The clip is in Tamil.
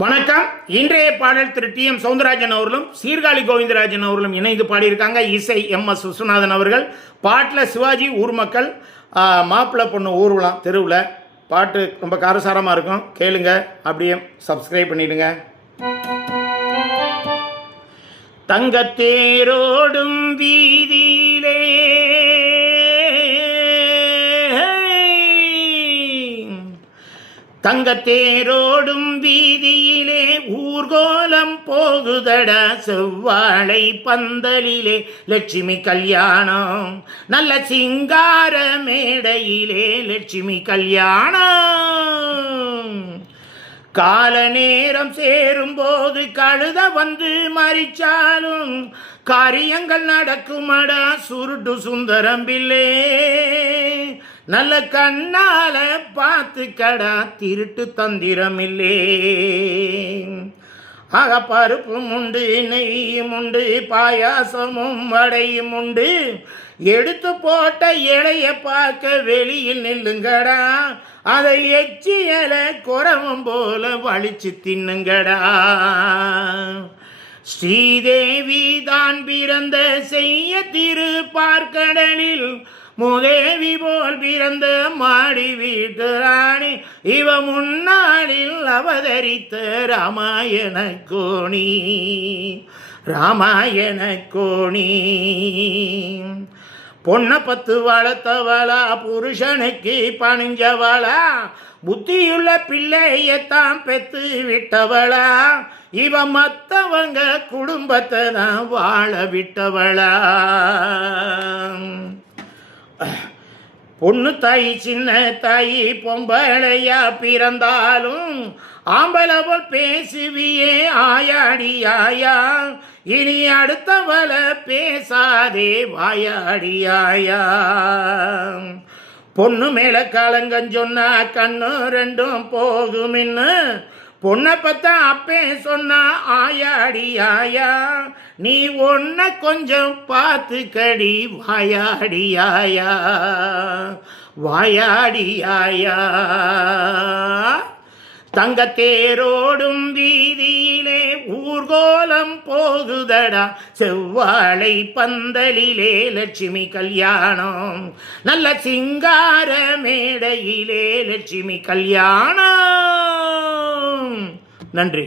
வணக்கம். இன்றைய பாடல் திரு டி. எம். சௌந்தரராஜன் அவர்களும் சீர்காழி கோவிந்தராஜன் அவர்களும் இணைந்து பாடியிருக்காங்க. இசை எம்.எஸ். விஸ்வநாதன் அவர்கள். பாட்டில் சிவாஜி ஊர் மக்கள், மாப்பிள்ளை பொண்ணு ஊர்வலம் தெருவில். பாட்டு ரொம்ப காரசாரமாக இருக்கும், கேளுங்க. அப்படியே சப்ஸ்கிரைப் பண்ணிடுங்க. தங்கத்தேரோடும் வீதியிலே தங்கத்தேரோடும் வீதியிலே ஊர்கோலம் போகுதடா, செவ்வாழை பந்தலிலே லட்சுமி கல்யாணம், நல்ல சிங்கார மேடையிலே லட்சுமி கல்யாணம். கால நேரம் சேரும்போது கழுத வந்து மறிச்சாலும் காரியங்கள் நடக்குமடா சுருட்டு சுந்தரம் பிள்ளை, நல்ல கண்ணால பார்த்து கடா திருட்டு தந்திரமில்லே. ஆக பருப்பும் உண்டு, நெய்யும் உண்டு, பாயாசமும் வடையும் உண்டு, எடுத்து போட்ட இலைய பார்க்க வெளியில் நில்லுங்கடா, அதை எச்சியல குறவும் போல வலிச்சு தின்னுங்கடா. ஸ்ரீதேவி தான் பிறந்த செய்ய திரு பார்க்கடலில் முதேவி போல் பிறந்த மாடி வீட்டு ராணி, இவ முன்னாளில் அவதரித்த ராமாயண கோணி, ராமாயண கோணி. பொண்ணை பத்து வளர்த்தவளா, புருஷனுக்கு பணிஞ்சவளா, புத்தியுள்ள பிள்ளையத்தான் பெத்து விட்டவளா, இவ மற்றவங்க குடும்பத்தை தான் வாழ விட்டவளா. பொண்ணு தாய் சின்ன தாய் பொம்பளையா பிறந்தாலும் ஆம்பளை போல் பேசுவியே ஆயாடி ஆயா, இனி அடுத்தவள பேசாதே வாயாடி ஆயா. பொண்ணு மேல காலங்கன்னு சொன்னா கண்ணு ரெண்டும் போகுமின்னு, பொண்ணை பத்தா அப்பே சொன்னா ஆயாடி ஆயா, நீ ஒன்ன கொஞ்சம் பார்த்து கடி வாயாடி ஆயா, வாயாடி ஆயா. தங்கத்தேரோடும் வீதியிலே ஊர்கோலம் போகுதடா, செவ்வாழை பந்தலிலே லட்சுமி கல்யாணம், நல்ல சிங்கார மேடையிலே லட்சுமி கல்யாணம். நன்றி.